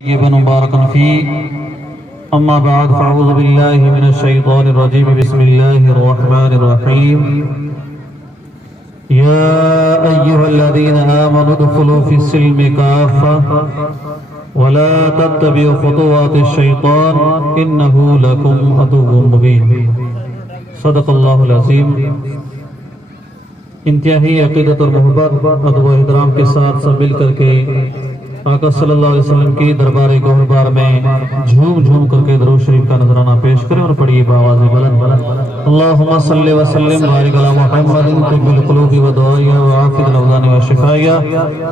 طيبا مباركا فيه أما بعد فأعوذ بالله من الشيطان الرجيم بسم الله الرحمن الرحيم يا أيها الذين آمنوا ادخلوا في السلم كافة ولا تتبعوا خطوات الشيطان إنه لكم عدو مبين صدق اللہ العظیم۔ انتہائی عقیدت اور محبت ادب و احترام کے ساتھ سب مل کر کے آقا صلی اللہ علیہ وسلم کی دربار گوہربار میں جھوم جھوم کر کے درود شریف کا نذرانہ پیش کریں اور پڑھیے بآواز بلند اللہم صلی وسلم بارک علی محمد طب القلوب و دعائیہ و عافیت الابدان و شفائیہ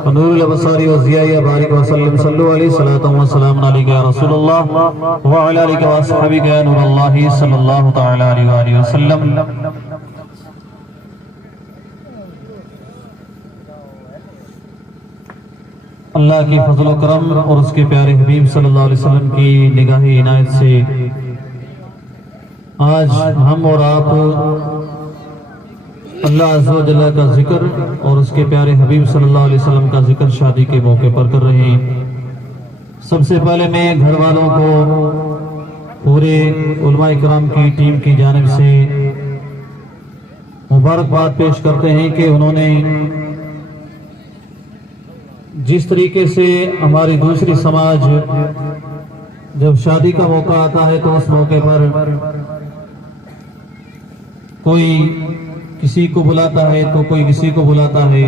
و نور الابصار و ضیائیہ بارک وسلم صلو علیہ صلاۃ و سلام علیکہ یا رسول اللہ وعلی آلہ و اصحابہ یا نور اللہ صلی اللہ تعالی علیہ وآلہ وسلم۔ اللہ کی فضل و کرم اور اس کے پیارے حبیب صلی اللہ علیہ وسلم کی نگاہ عنایت سے آج ہم اور آپ اللہ عز و جل کا ذکر اور اس کے پیارے حبیب صلی اللہ علیہ وسلم کا ذکر شادی کے موقع پر کر رہے ہیں۔ سب سے پہلے میں گھر والوں کو پورے علماء کرام کی ٹیم کی جانب سے مبارکباد پیش کرتے ہیں کہ انہوں نے جس طریقے سے ہماری دوسری سماج جب شادی کا موقع آتا ہے تو اس موقع پر کوئی کسی کو بلاتا ہے تو کوئی کسی کو بلاتا ہے،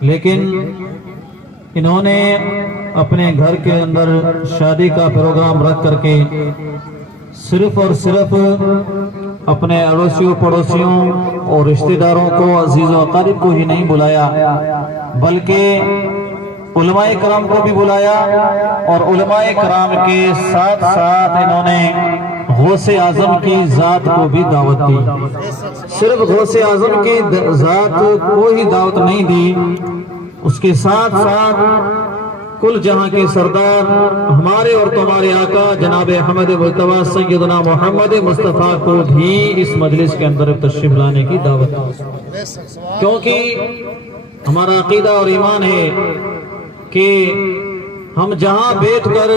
لیکن انہوں نے اپنے گھر کے اندر شادی کا پروگرام رکھ کر کے صرف اور صرف اپنے اڑوسیوں پڑوسیوں اور رشتہ داروں کو عزیز و اقارب کو ہی نہیں بلایا بلکہ علماء کرام کو بھی بلایا، اور علماء کرام کے ساتھ ساتھ انہوں نے غوث اعظم کی ذات کو بھی دعوت دی۔ صرف غوث اعظم کی ذات کو ہی دعوت نہیں دی، اس کے ساتھ ساتھ کل جہاں کے سردار ہمارے اور تمہارے آقا جناب احمد مجتبی سیدنا محمد مصطفیٰ کو بھی اس مجلس کے اندر تشریف لانے کی دعوت دی، کیونکہ ہمارا عقیدہ اور ایمان ہے کہ ہم جہاں بیٹھ کر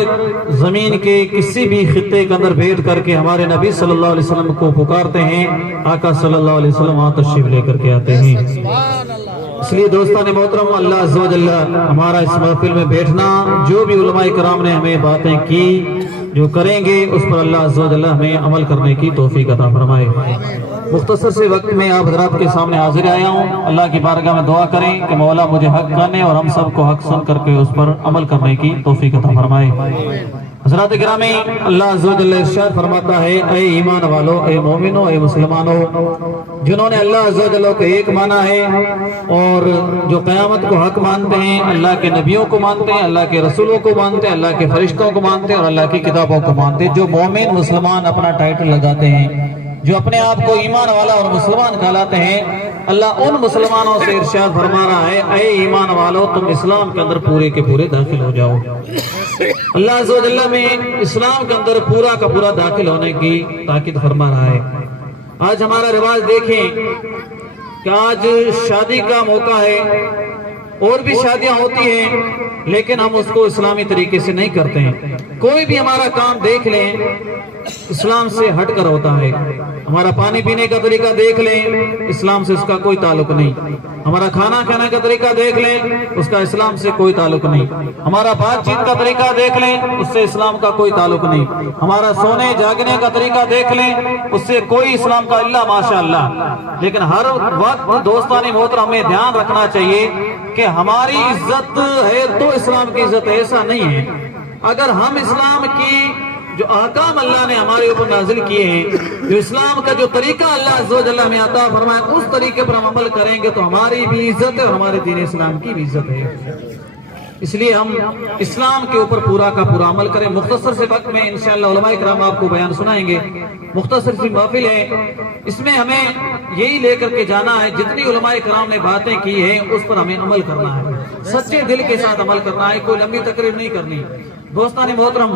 زمین کے کسی بھی خطے کے اندر بیٹھ کر کے ہمارے نبی صلی اللہ علیہ وسلم کو پکارتے ہیں، آقا صلی اللہ علیہ وسلم وہاں تشریف لے کر کے آتے ہیں۔ اس لیے دوستان محترم، اللہ عز و جل ہمارا اس محفل میں بیٹھنا، جو بھی علماء کرام نے ہمیں باتیں کی جو کریں گے اس پر اللہ عز و جل ہمیں عمل کرنے کی توفیق عطا فرمائے۔ مختصر سے وقت میں آپ حضرات کے سامنے حاضر آیا ہوں، اللہ کی بارگاہ میں دعا کریں کہ مولا مجھے حق کہنے اور ہم سب کو حق سن کر کے اس پر عمل کرنے کی توفیق عطا فرمائے۔ حضرات گرامی، اللہ عز و جل ارشاد فرماتا ہے، اے ایمان والو، اے مومنو، اے مسلمانو، جنہوں نے اللہ عز و جل کو ایک مانا ہے اور جو قیامت کو حق مانتے ہیں، اللہ کے نبیوں کو مانتے ہیں، اللہ کے رسولوں کو مانتے ہیں، اللہ کے فرشتوں کو مانتے ہیں اور اللہ کی کتابوں کو مانتے ہیں، جو مومن مسلمان اپنا ٹائٹل لگاتے ہیں، جو اپنے آپ کو ایمان والا اور مسلمان کہلاتے ہیں، اللہ ان مسلمانوں سے ارشاد فرما رہا ہے، اے ایمان والو، تم اسلام کے اندر پورے کے پورے داخل ہو جاؤ۔ اللہ عز و جل میں اسلام کے اندر پورا کا پورا داخل ہونے کی تاکید فرما رہا ہے۔ آج ہمارا رواج دیکھیں کہ آج شادی کا موقع ہے، اور بھی شادیاں ہوتی ہیں لیکن ہم اس کو اسلامی طریقے سے نہیں کرتے ہیں۔ کوئی بھی ہمارا کام دیکھ لیں اسلام سے ہٹ کر ہوتا ہے، ہمارا پانی پینے کا طریقہ دیکھ لیں اسلام سے اس کا کوئی تعلق نہیں، ہمارا کھانا کھانے کا طریقہ دیکھ لیں اس کا اسلام سے کوئی تعلق نہیں، ہمارا بات چیت کا طریقہ دیکھ لیں اس سے اسلام کا کوئی تعلق نہیں، ہمارا سونے جاگنے کا طریقہ دیکھ لیں اس سے کوئی اسلام کا الا ماشاءاللہ۔ لیکن ہر وقت دوستانی محترم ہمیں دھیان رکھنا چاہیے کہ ہماری عزت ہے تو اسلام کی عزت ہے، ایسا نہیں ہے۔ اگر ہم اسلام کی جو احکام اللہ نے ہمارے اوپر نازل کیے ہیں، جو اسلام کا جو طریقہ اللہ عز و جل ہمیں عطا فرمایا، اس طریقے پر ہم عمل کریں گے تو ہماری بھی عزت ہے اور ہمارے دین اسلام کی بھی عزت ہے۔ اس لیے ہم اسلام کے اوپر پورا کا پورا عمل کریں۔ مختصر سے وقت میں انشاءاللہ علماء کرام آپ کو بیان سنائیں گے، مختصر سی محفل ہے، اس میں ہمیں یہی لے کر کے جانا ہے، جتنی علماء کرام نے باتیں کی ہیں اس پر ہمیں عمل کرنا ہے، سچے دل کے ساتھ عمل کرنا ہے، کوئی لمبی تقریر نہیں کرنی۔ دوستان محترم،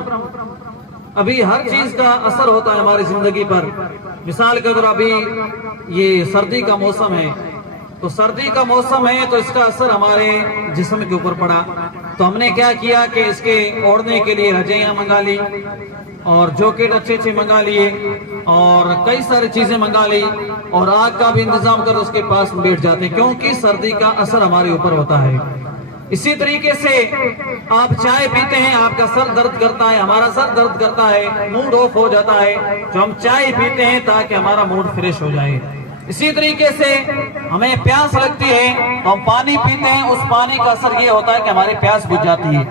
ابھی ہر چیز کا اثر ہوتا ہے ہماری زندگی پر۔ مثال کے اگر ابھی یہ سردی کا موسم ہے تو سردی کا موسم ہے تو اس کا اثر ہمارے جسم کے اوپر پڑا، تو ہم نے کیا کیا کہ اس کے اوڑھنے کے لیے رجائیاں منگا لی اور جوکٹ اچھے اچھے منگا لیے اور کئی ساری چیزیں منگا لی اور آگ کا بھی انتظام کر اس کے پاس بیٹھ جاتے ہیں کیونکہ سردی کا اثر ہمارے اوپر ہوتا ہے۔ اسی طریقے سے آپ چائے پیتے ہیں، آپ کا سر درد کرتا ہے، ہمارا سر درد کرتا ہے، موڈ آف ہو جاتا ہے، تو ہم چائے پیتے ہیں تاکہ ہمارا موڈ فریش ہو جائے۔ اسی طریقے سے ہمیں پیاس لگتی ہے تو ہم پانی پیتے ہیں، اس پانی کا اثر یہ ہوتا ہے کہ ہماری پیاس بجھ جاتی ہے۔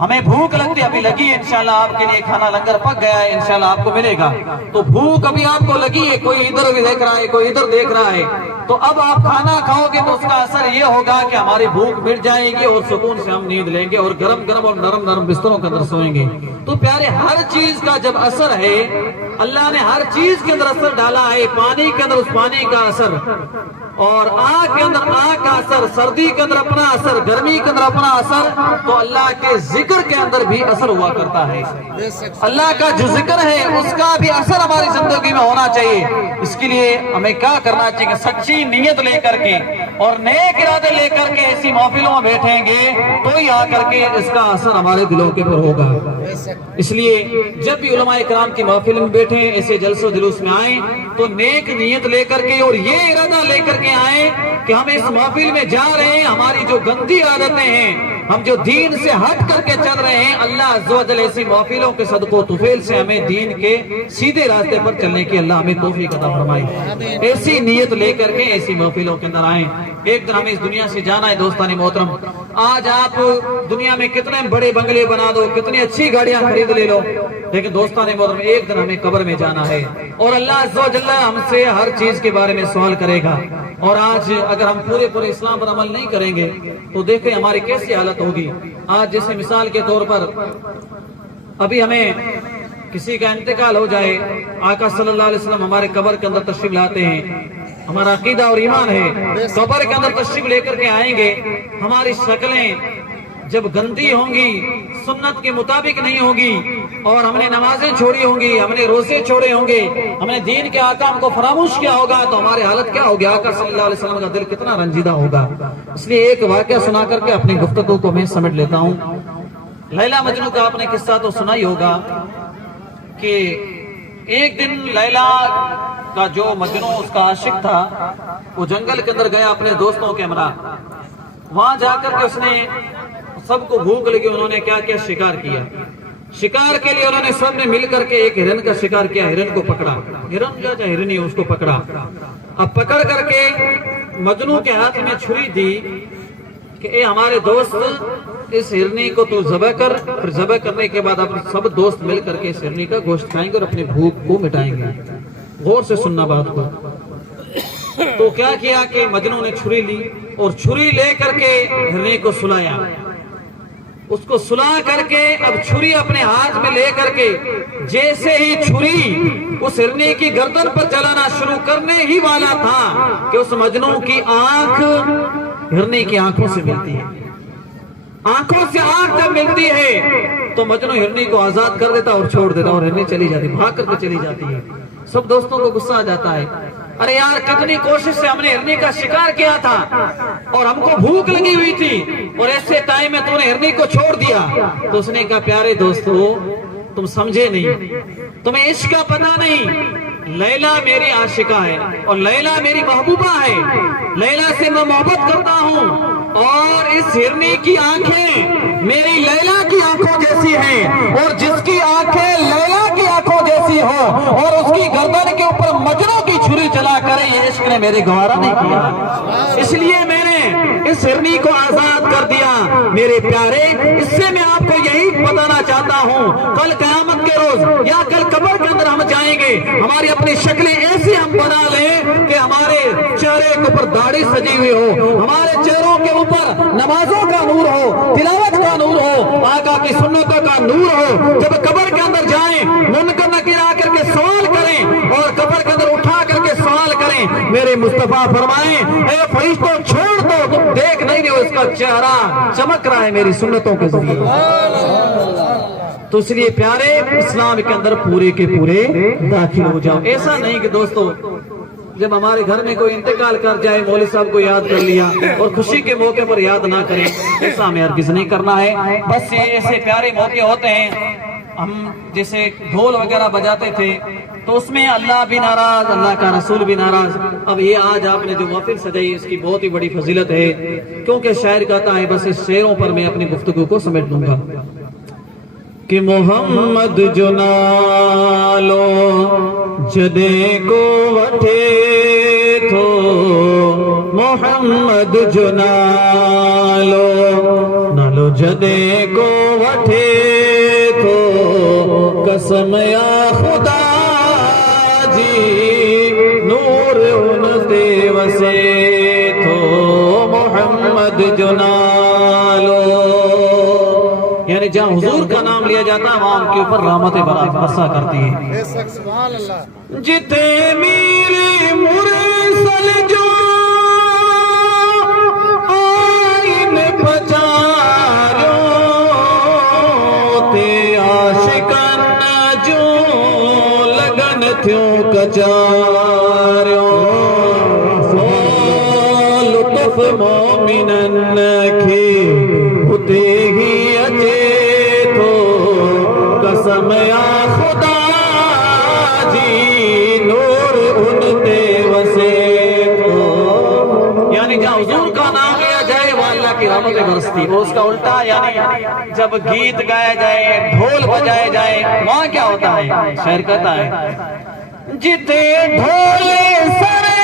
ہمیں بھوک لگتی ہے، ابھی لگی ہے، انشاءاللہ آپ کے لیے کھانا لنگر پک گیا ہے، انشاءاللہ آپ کو ملے گا۔ تو بھوک ابھی آپ کو لگی ہے، کوئی ادھر بھی دیکھ رہا ہے، کوئی ادھر دیکھ رہا ہے، تو اب آپ کھانا کھاؤ گے تو اس کا اثر یہ ہوگا کہ ہماری بھوک مٹ جائے گی اور سکون سے ہم نیند لیں گے اور گرم گرم اور نرم نرم بستروں کے اندر سوئیں گے۔ تو پیارے، ہر چیز کا جب اثر ہے، اللہ نے ہر چیز کے اندر اثر ڈالا ہے، پانی کے اندر اس پانی کا اثر اور آگ کے اندر آگ کا اثر، سردی کے اندر اپنا اثر، گرمی کے اندر اپنا اثر، تو اللہ کے ذکر کے اندر بھی اثر ہوا کرتا ہے۔ اللہ کا جو ذکر ہے اس کا بھی اثر ہماری زندگی میں ہونا چاہیے۔ اس کے لیے ہمیں کیا کرنا چاہیے کہ سچی نیت لے کر کے اور نیک ارادے لے کر کے ایسی محفلوں میں بیٹھیں گے تو ہی آ کر کے اس کا اثر ہمارے دلوں کے اوپر ہوگا۔ اس لیے جب بھی علماء کرام کی محفل میں بیٹھیں، ایسے جلسے و جلوس میں آئیں تو نیک نیت لے کر کے اور یہ ارادہ لے کر کے آئیں کہ ہم اس محفل میں جا رہے ہیں، ہماری جو گندی عادتیں ہیں، ہم جو دین سے ہٹ کر کے چل رہے ہیں، اللہ عز و جل ایسی محفلوں کے صدقہ و طفیل سے ہمیں دین کے سیدھے راستے پر چلنے کی اللہ ہمیں توفیق عطا فرمائے۔ ایسی نیت لے کر کے ایسی محفلوں کے اندر آئیں۔ ایک دن ہمیں اس دنیا سے جانا ہے دوستان محترم۔ آج آپ دنیا میں کتنے بڑے بنگلے بنا دو، کتنی اچھی گاڑیاں خرید لے لو، لیکن دوستان محترم ایک دن ہمیں قبر میں جانا ہے اور اللہ عز و جل ہم سے ہر چیز کے بارے میں سوال کرے گا۔ اور آج اگر ہم پورے اسلام پر عمل نہیں کریں گے تو دیکھیں ہماری کیسی حالت ہوگی۔ آج جیسے مثال کے طور پر ابھی ہمیں کسی کا انتقال ہو جائے، آقا صلی اللہ علیہ وسلم ہمارے قبر کے اندر تشریف لاتے ہیں، ہمارا عقیدہ اور ایمان ہے، قبر کے اندر تشریف لے کر کے آئیں گے، ہماری شکلیں جب گندی ہوں گی، سنت کے مطابق نہیں ہوں گی اور ہم نے نمازیں چھوڑی ہوں گی، ہم نے روزے چھوڑے ہوں گے، ہم نے دین کے احکام کو فراموش کیا ہوگا، تو ہماری حالت کیا ہوگی؟ آقا صلی اللہ علیہ وسلم کا دل کتنا رنجیدہ ہوگا۔ اس لیے ایک واقعہ سنا کر کے اپنی گفتگو کو میں سمیٹ لیتا ہوں۔ لیلا مجنوں کا آپ نے قصہ تو سنا ہی ہوگا کہ ایک دن لیلا کا جو مجنوں اس کا عاشق تھا وہ جنگل کے اندر گیا اپنے دوستوں کے ہمراہ۔ وہاں جا کر کے اس نے سب کو بھوک لگی، انہوں نے کیا کیا؟ شکار کیا۔ شکار کے لیے انہوں نے سب نے مل کر کے ایک ہرن کا شکار کیا، ہرن کو پکڑا، ہرن جو ہرنی اس کو پکڑا۔ اب پکڑ کر کے مجنوں کے ہاتھ میں چھری دی کہ اے ہمارے دوست، اس ہرنی کو تو ذبح کر، پھر ذبح کرنے کے بعد اپنے سب دوست مل کر کے اس ہرنی کا گوشت کھائیں گے اور اپنی بھوک کو مٹائیں گے۔ غور سے سننا بات کو۔ تو کیا کیا کہ مجنوں نے چھری لی اور چھری لے کر کے ہرنی کو سلایا، اس کو سلا کر کے اب چھری اپنے ہاتھ میں لے کر کے جیسے ہی چھری اس ہرنی کی گردن پر چلانا شروع کرنے ہی والا تھا کہ اس مجنوں کی آنکھ ہرنی کی آنکھوں سے ملتی ہے۔ آنکھوں سے آنکھ جب ملتی ہے تو مجنوں ہرنی کو آزاد کر دیتا اور چھوڑ دیتا اور ہرنی چلی جاتی، بھاگ کر کے چلی جاتی ہے۔ سب دوستوں کو غصہ آ جاتا ہے، ارے یار کتنی کوشش سے ہم نے ہرنی کا شکار کیا تھا اور ہم کو بھوک لگی ہوئی تھی اور ایسے ٹائم میں تو نے ہرنی کو چھوڑ دیا۔ تو اس نے کہا پیارے دوستو تم سمجھے نہیں، تمہیں عشق کا پتہ نہیں، لیلا میری عاشقہ ہے اور لیلا میری محبوبہ ہے، لیلا سے میں محبت کرتا ہوں اور اس ہرنی کی آنکھیں میری لیلا کی آنکھوں جیسی ہیں اور جس کی آنکھیں لیلا کی آنکھوں جیسی ہو اور اس کی گردن کے اوپر مجنوں کی چھری چلا کرے، یہ عشق نے میرے گوارا نہیں کیا، اس لیے میں نے اس ہرنی کو آزاد کر دیا۔ میرے پیارے، اس سے میں آپ کو یہی بتانا چاہتا ہوں، کل قیامت کے روز یا کل قبر کے اندر ہم جائیں گے، ہماری اپنی شکلیں ایسی ہم بنا لیں کہ ہمارے چہرے کے اوپر داڑھی سجی ہوئی ہو، ہمارے چہروں کے اوپر نمازوں کا نور ہو، تلاوت کا نور ہو، آقا کی سنتوں کا نور ہو۔ جب قبر کے اندر جائیں، منکر نکیر آ کر کے سوال کریں اور قبر کے اندر اٹھا کر کے سوال کریں، میرے مصطفیٰ فرمائیں اے فرشتوں چھوڑ دو، تم دیکھ نہیں ہو اس کا چہرہ چمک رہا ہے میری سنتوں کے ذریعے۔ تو اس لیے پیارے، اسلام کے اندر پورے کے پورے داخل ہو جاؤ۔ ایسا نہیں کہ دوستو جب ہمارے گھر میں کوئی انتقال کر جائے مولوی صاحب کو یاد کر لیا اور خوشی کے موقع پر یاد نہ کریں، ایسا ہمیں ہرگز نہیں کرنا ہے۔ بس یہ ایسے پیارے موقع ہوتے ہیں، ہم جیسے ڈھول وغیرہ بجاتے تھے تو اس میں اللہ بھی ناراض، اللہ کا رسول بھی ناراض۔ اب یہ آج آپ نے جو محفل سجائی اس کی بہت ہی بڑی فضیلت ہے، کیونکہ شاعر کہتا ہے بس اس شعروں پر میں اپنی گفتگو کو سمیٹ لوں گا کہ محمد جو نالو جدے کو وٹھے تھو، محمد جو نالو جدے کو وٹھے تھو، قسم یا خدا جی نور ان تے وسے تھو، محمد جو نالو، یعنی جہاں حضور کا نام لیا جاتا ہے وہاں ان کے اوپر رحمتیں برسا کرتی ہے۔ سبحان اللہ۔ جتے میرے مرسل جو آئین پچارو، تے عاشقان جو لگن تھیوں کچارو، سو لطف مومنن کے ہوتے ہی قسم یا خدا جی نور ان تے وسے تھو، یعنی جہاں حضور کا نام لیا جائے وہ اللہ کی رحمتیں برستی، اور اس کا الٹا یعنی جب گیت گایا جائے ڈھول بجائے جائے وہاں کیا ہوتا ہے؟ شاعر کہتا ہے جتے ڈھولے سرے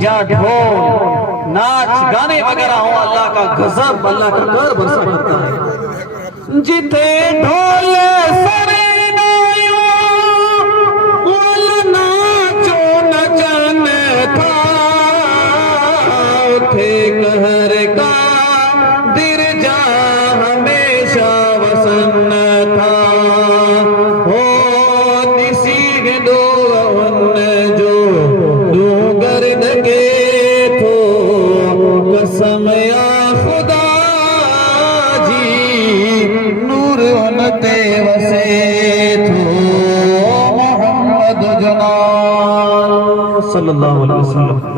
جہاں ڈھول ناچ گانے وغیرہ ہوں اللہ کا غضب، اللہ کا قہر برسا کرتا ہے۔ جتے ڈھول سرے نایو ول ناچو نچن تھا، اٹھے قہر کا درجہ ہمیشہ وسن تھا، ہو نسی گندو ان جو دوگر دگے تھو، قسم یا خدا جی نور ان تے وسے تھو، محمد جناب صلی اللہ علیہ وسلم۔